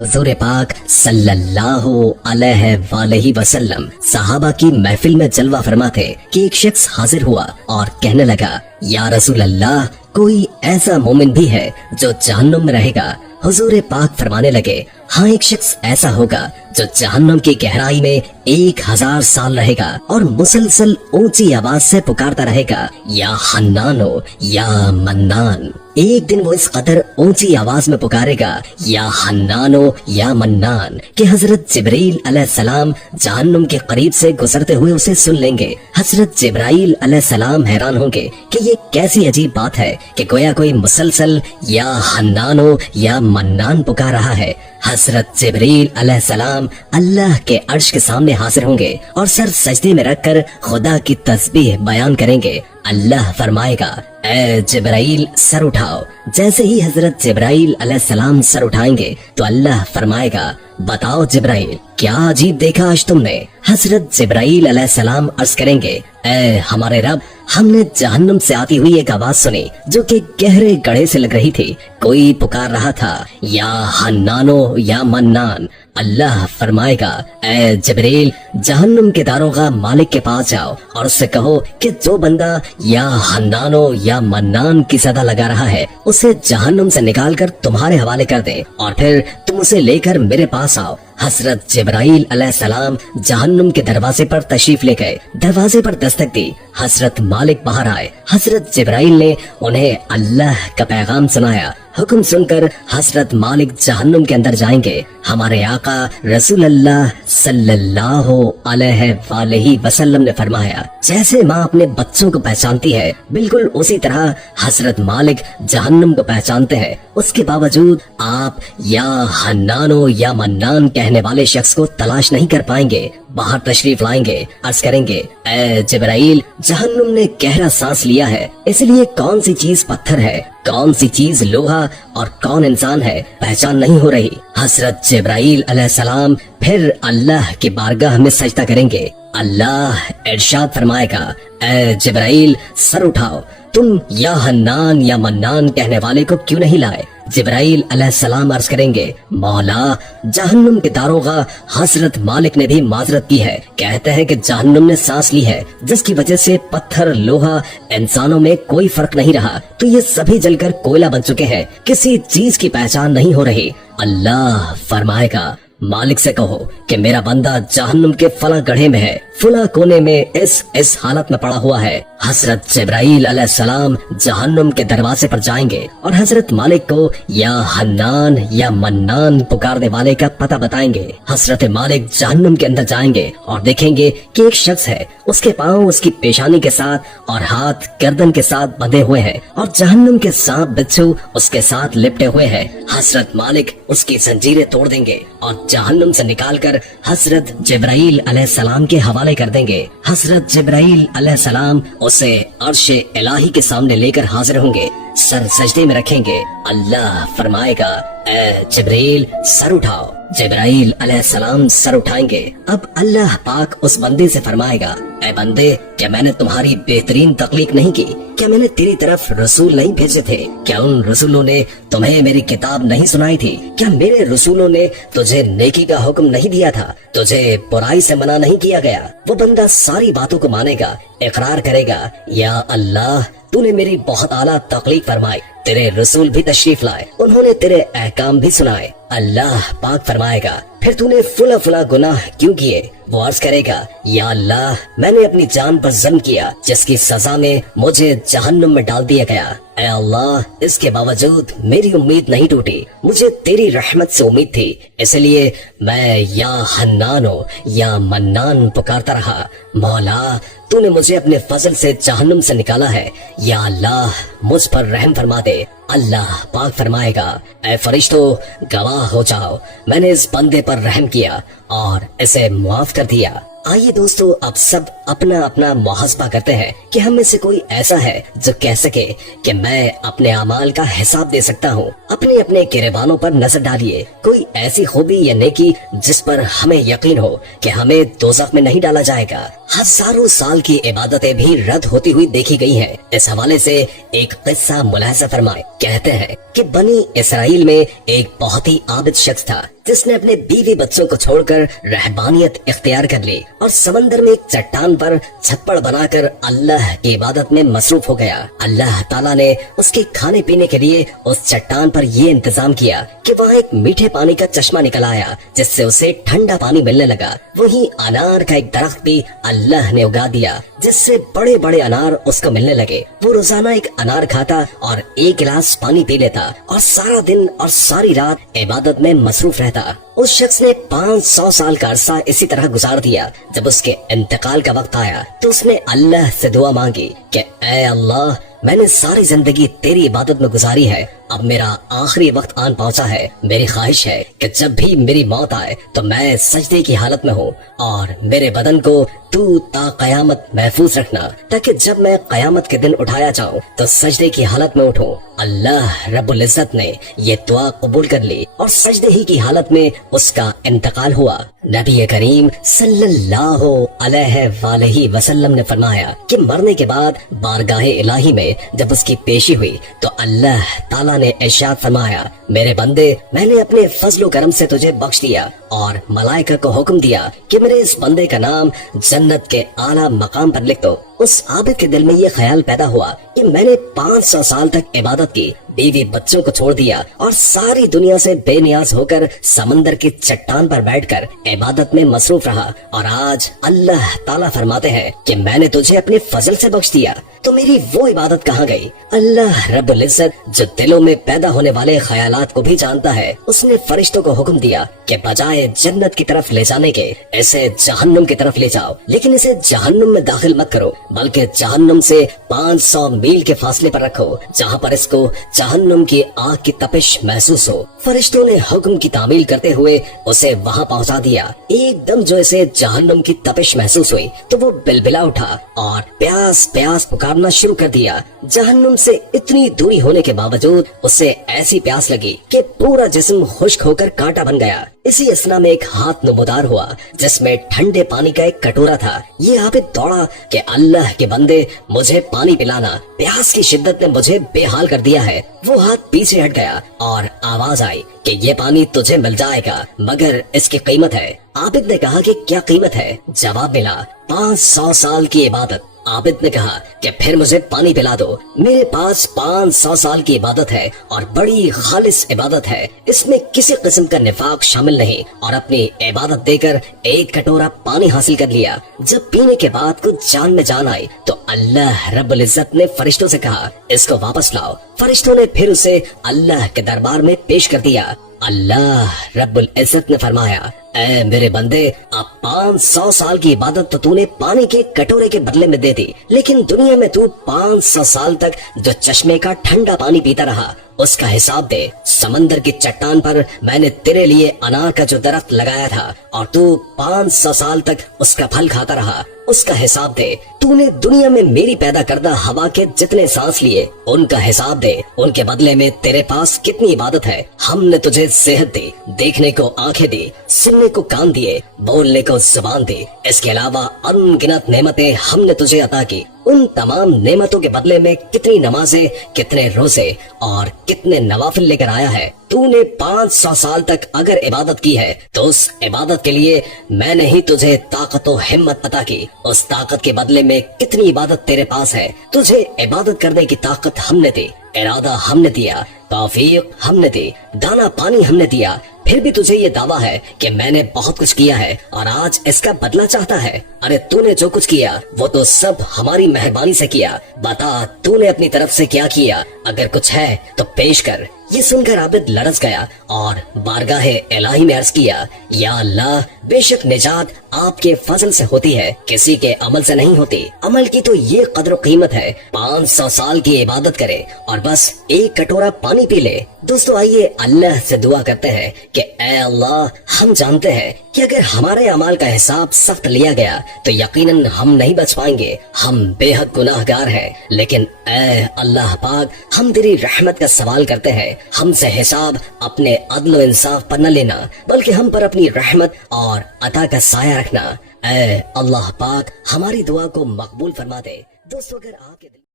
हुजूर पाक सल्लल्लाहु अलैहि वसल्लम सहाबा की महफिल में जलवा फरमाते कि एक शख्स हाजिर हुआ और कहने लगा, या रसूल अल्लाह, कोई ऐसा मोमिन भी है जो जहन्नुम में रहेगा? हुजूर पाक फरमाने लगे, हाँ, एक शख्स ऐसा होगा जो जहन्नुम की गहराई में 1000 साल रहेगा और मुसलसल ऊंची आवाज से पुकारता रहेगा, या हन्नानो या मन्नान। एक दिन वो इस कदर ऊंची आवाज में पुकारेगा, या हन्नानो या मन्नान, कि हजरत जिब्रील अलैहिस्सलाम जहन्नुम के करीब से गुजरते हुए उसे सुन लेंगे। हजरत जिब्राइल अलैहिस्सलाम हैरान होंगे कि ये कैसी अजीब बात है कि गोया कोई मुसलसल या हन्नानो या मन्नान पुकार रहा है। हजरत जिब्रील अलैहिस्सलाम अल्लाह के अर्श के सामने हाजिर होंगे और सर सजदे में रखकर खुदा की तस्बीह बयान करेंगे। अल्लाह फरमाएगा, ए जिब्राइल, सर उठाओ। जैसे ही हजरत जिब्राइल अलैहिस्सलाम सर उठाएंगे तो अल्लाह फरमाएगा, बताओ जिब्राइल, क्या अजीब देखा आज तुमने? हजरत जिब्राइल अलैहिस्सलाम अर्ज करेंगे, ए हमारे रब, हमने जहन्नुम से आती हुई एक आवाज सुनी जो कि गहरे गड्ढे से लग रही थी। कोई पुकार रहा था, या हन्नानो या मन्नान। अल्लाह फरमाएगा, ए जिब्रील, जहन्नुम के दारोगा मालिक के पास जाओ और उससे कहो कि जो बंदा या हन्नानो या मन्नान की सदा लगा रहा है उसे जहन्नुम से निकाल कर तुम्हारे हवाले कर दे और फिर तुम उसे लेकर मेरे पास आओ। हजरत जिब्राइल अलैहिस्सलाम जहन्नुम के दरवाजे पर तशरीफ ले गए। दरवाजे पर दस्तक दी। हजरत मालिक बाहर आए। हजरत जिब्राइल ने उन्हें अल्लाह का पैगाम सुनाया। हुक्म सुनकर हजरत मालिक जहन्नुम के अंदर जाएंगे। हमारे आका रसूल अल्लाह सल्लल्लाहु अलैहि वसल्लम ने फरमाया, जैसे माँ अपने बच्चों को पहचानती है, बिल्कुल उसी तरह हजरत मालिक जहन्नुम को पहचानते हैं। उसके बावजूद आप या हन्नानो या मन्नान कहने वाले शख्स को तलाश नहीं कर पाएंगे। बाहर तशरीफ लाएंगे, अर्ज करेंगे, ए जिब्राइल, जहन्नुम ने गहरा सांस लिया है, इसलिए कौन सी चीज पत्थर है, कौन सी चीज लोहा और कौन इंसान है, पहचान नहीं हो रही। हजरत जिब्राइल अलैहिस्सलाम फिर अल्लाह की बारगाह में सजदा करेंगे। अल्लाह इरशाद फरमाएगा, ए जिब्राइल, सर उठाओ, तुम या हन्नान या मन्नान कहने वाले को क्यों नहीं लाए? जिब्राइल अलैहिस्सलाम अर्ज करेंगे, मौला, जहन्नुम के दारोगा हजरत मालिक ने भी माजरत की है। कहते हैं कि जहन्नुम ने सांस ली है जिसकी वजह से पत्थर, लोहा, इंसानों में कोई फर्क नहीं रहा, तो ये सभी जलकर कोयला बन चुके हैं, किसी चीज की पहचान नहीं हो रही। अल्लाह फरमाएगा, मालिक से कहो कि मेरा बंदा जहन्नुम के फला गड्ढे में है, फला कोने में इस हालत में पड़ा हुआ है। हजरत जिब्राइल अलैहिस्सलाम जहन्नुम के दरवाजे पर जाएंगे और हजरत मालिक को या हन्नान या मन्नान पुकारने वाले का पता बताएंगे। हजरत मालिक जहन्नुम के अंदर जाएंगे और देखेंगे कि एक शख्स है, उसके पाँव उसकी पेशानी के साथ और हाथ गर्दन के साथ बंधे हुए हैं और जहन्नुम के सांप बिच्छू उसके साथ लिपटे हुए हैं। हजरत मालिक उसकी जंजीरें तोड़ देंगे और जहन्नुम से निकालकर हजरत जिब्राइल अलैहिस्सलाम के हवाले कर देंगे। हजरत जिब्राइल अलैहिस्सलाम उसे अर्श इलाही के सामने लेकर हाजिर होंगे, सर सजदे में रखेंगे। अल्लाह फरमाएगा, ए जिब्राइल, सर उठाओ। जिब्राइल अलैहिस्सलाम सर उठाएंगे। अब अल्लाह पाक उस बंदे से फरमाएगा, ए बंदे, क्या मैंने तुम्हारी बेहतरीन तख्लीक नहीं की? क्या मैंने तेरी तरफ रसूल नहीं भेजे थे? क्या उन रसूलों ने तुम्हें मेरी किताब नहीं सुनाई थी? क्या मेरे रसूलों ने तुझे नेकी का हुक्म नहीं दिया था? तुझे बुराई से मना नहीं किया गया? वो बंदा सारी बातों को मानेगा, इकरार करेगा, या अल्लाह, तूने मेरी बहुत आला तख्लीक फरमाई, तेरे रसूल भी तशरीफ लाए, उन्होंने तेरे अहकाम भी सुनाए। अल्लाह पाक फरमाएगा, फिर तूने फुला फुला गुनाह क्यों किए? वो अर्ज करेगा, या अल्लाह, मैंने अपनी जान पर ज़ल्म किया जिसकी सजा में मुझे जहन्नुम में डाल दिया गया। ऐ अल्लाह, इसके बावजूद मेरी उम्मीद नहीं टूटी, मुझे तेरी रहमत से उम्मीद थी, इसलिए मैं या हन्नानो या मन्नान पुकारता रहा। मौला, तूने मुझे अपने फजल से जहन्नुम से निकाला है, या अल्लाह, मुझ पर रहम फरमा दे। अल्लाह पाक फरमाएगा, ऐ फरिश्तों, गवाह हो जाओ, मैंने इस बंदे पर रहम किया और इसे माफ कर दिया। आइए दोस्तों, अब सब अपना अपना मुहासबा करते हैं कि हम में से कोई ऐसा है जो कह सके कि मैं अपने अमाल का हिसाब दे सकता हूँ। अपने अपने गिरेबानों पर नजर डालिए, कोई ऐसी खूबी या नेकी जिस पर हमें यकीन हो कि हमें दोज़ख में नहीं डाला जाएगा। हजारों साल की इबादतें भी रद्द होती हुई देखी गई हैं। इस हवाले से एक किस्सा मुलाहिजा फरमाए। कहते हैं कि बनी इसराइल में एक बहुत ही आबिद शख्स था। जिसने अपने बीवी बच्चों को छोड़कर रहबानियत इख्तियार कर ली और समंदर में एक चट्टान पर छप्पड़ बनाकर अल्लाह की इबादत में मसरूफ हो गया। अल्लाह ताला ने उसके खाने पीने के लिए उस चट्टान पर ये इंतजाम किया कि वहाँ एक मीठे पानी का चश्मा निकल आया, जिससे उसे ठंडा पानी मिलने लगा। वहीं अनार का एक दरख्त भी अल्लाह ने उगा दिया, जिससे बड़े बड़े अनार उसको मिलने लगे। वो रोजाना एक अनार खाता और एक गिलास पानी पी लेता और सारा दिन और सारी रात इबादत में मसरूफ रहता। उस शख्स ने 500 साल का अरसा इसी तरह गुजार दिया। जब उसके इंतकाल का वक्त आया तो उसने अल्लाह से दुआ मांगी कि ऐ अल्लाह, मैंने सारी जिंदगी तेरी इबादत में गुजारी है, अब मेरा आखिरी वक्त आन पहुंचा है। मेरी ख्वाहिश है कि जब भी मेरी मौत आए तो मैं सजदे की हालत में हूँ और मेरे बदन को तू ता कयामत महफूज रखना, ताकि जब मैं कयामत के दिन उठाया जाऊँ तो सजदे की हालत में उठूं। अल्लाह रब्बुल इज्जत ने ये दुआ कबूल कर ली और सजदे ही की हालत में उसका इंतकाल हुआ। नबी करीम सल्लल्लाहु अलैहि वसल्लम ने फरमाया कि मरने के बाद बारगाहे इलाही में जब उसकी पेशी हुई तो अल्लाह ताला ने इरशाद फरमाया, मेरे बंदे, मैंने अपने फजलो करम से तुझे बख्श दिया और मलाइका को हुक्म दिया कि मेरे इस बंदे का नाम जन्नत के आला मकाम पर लिख दो। उस आबिद के दिल में ये ख्याल पैदा हुआ कि मैंने 500 साल तक इबादत की, बीवी बच्चों को छोड़ दिया और सारी दुनिया से बेनियाज होकर समंदर की चट्टान पर बैठकर इबादत में मसरूफ रहा, और आज अल्लाह ताला फरमाते हैं कि मैंने तुझे अपने फजल से बख्श दिया, तो मेरी वो इबादत कहाँ गई? अल्लाह रब्बुल इज्जत जो दिलों में पैदा होने वाले ख्यालात को भी जानता है, उसने फरिश्तों को हुक्म दिया कि बजाय जन्नत की तरफ ले जाने के इसे जहन्नुम की तरफ ले जाओ, लेकिन इसे जहन्नुम में दाखिल मत करो, बल्कि जहन्नुम से 500 मील के फासले पर रखो, जहाँ पर इसको जहन्नुम की आग की तपिश महसूस हो। फरिश्तों ने हुक्म की तामील करते हुए उसे वहाँ पहुँचा दिया। एकदम जो इसे जहन्नुम की तपिश महसूस हुई तो वो बिलबिला उठा और प्यास प्यास पुकारना शुरू कर दिया। जहन्नुम से इतनी दूरी होने के बावजूद उसे ऐसी प्यास लगी कि पूरा जिस्म खुश्क होकर कांटा बन गया। इसी असना में एक हाथ नमोदार हुआ जिसमें ठंडे पानी का एक कटोरा था। ये आबिद दौड़ा कि अल्लाह के बंदे, मुझे पानी पिलाना, प्यास की शिद्दत ने मुझे बेहाल कर दिया है। वो हाथ पीछे हट गया और आवाज आई कि ये पानी तुझे मिल जाएगा, मगर इसकी कीमत है। आबिद ने कहा कि क्या कीमत है? जवाब मिला, 500 साल की इबादत। आबिद ने कहा कि फिर मुझे पानी पिला दो। मेरे पास 500 साल की इबादत है और बड़ी खालिस इबादत है, इसमें किसी किस्म का निफाक शामिल नहीं, और अपनी इबादत देकर एक कटोरा पानी हासिल कर लिया। जब पीने के बाद कुछ जान में जान आई तो अल्लाह रब्बुल इज्जत ने फरिश्तों से कहा, इसको वापस लाओ। फरिश्तों ने फिर उसे अल्लाह के दरबार में पेश कर दिया। अल्लाह रब्बुल इज्जत ने फरमाया, ऐ मेरे बंदे, अब 500 साल की इबादत तो तूने पानी के कटोरे के बदले में दे दी, लेकिन दुनिया में तू 500 साल तक जो चश्मे का ठंडा पानी पीता रहा उसका हिसाब दे। समंदर की चट्टान पर मैंने तेरे लिए अनार का जो दरख्त लगाया था और तू 500 साल तक उसका फल खाता रहा, उसका हिसाब दे। तूने दुनिया में मेरी पैदा करदा हवा के जितने सांस लिए उनका हिसाब दे। उनके बदले में तेरे पास कितनी इबादत है। हमने तुझे सेहत दी, देखने को आंखें दी, सुनने को कान दिए, बोलने को जुबान दी, इसके अलावा अनगिनत नेमतें हमने तुझे अता की। उन तमाम नेमतों के बदले में कितनी नमाजें, कितने रोजे और कितने नवाफिल लेकर आया है। तूने 500 साल तक अगर इबादत की है तो उस इबादत के लिए मैंने ही तुझे ताकत और हिम्मत अता की। उस ताकत के बदले में कितनी इबादत तेरे पास है। तुझे इबादत करने की ताकत हमने दी, इरादा हमने दिया, तौफीक हमने दी, दाना पानी हमने दिया, फिर भी तुझे ये दावा है कि मैंने बहुत कुछ किया है और आज इसका बदला चाहता है। अरे तूने जो कुछ किया वो तो सब हमारी मेहरबानी से किया। बता तूने अपनी तरफ से क्या किया? अगर कुछ है तो पेश कर। ये सुनकर आबिद लरस गया और बारगाहे इलाही में अर्ज किया, या अल्लाह, बेशक निजात आपके फजल से होती है, किसी के अमल से नहीं होती। अमल की तो ये कदर कीमत है, 500 साल की इबादत करे और बस एक कटोरा पानी पी ले। दोस्तों आइए अल्लाह से दुआ करते हैं कि ऐ अल्लाह, हम जानते हैं कि अगर हमारे अमाल का हिसाब सख्त लिया गया तो यकीनन हम नहीं बच पाएंगे। हम बेहद गुनाहगार हैं, लेकिन ऐ अल्लाह पाक, हम तेरी रहमत का सवाल करते हैं। हमसे हिसाब अपने अदल इंसाफ पर न लेना, बल्कि हम पर अपनी रहमत और अता का साया रखना। ऐ अल्लाह पाक, हमारी दुआ को मकबूल फरमा दे। दोस्तों अगर आपके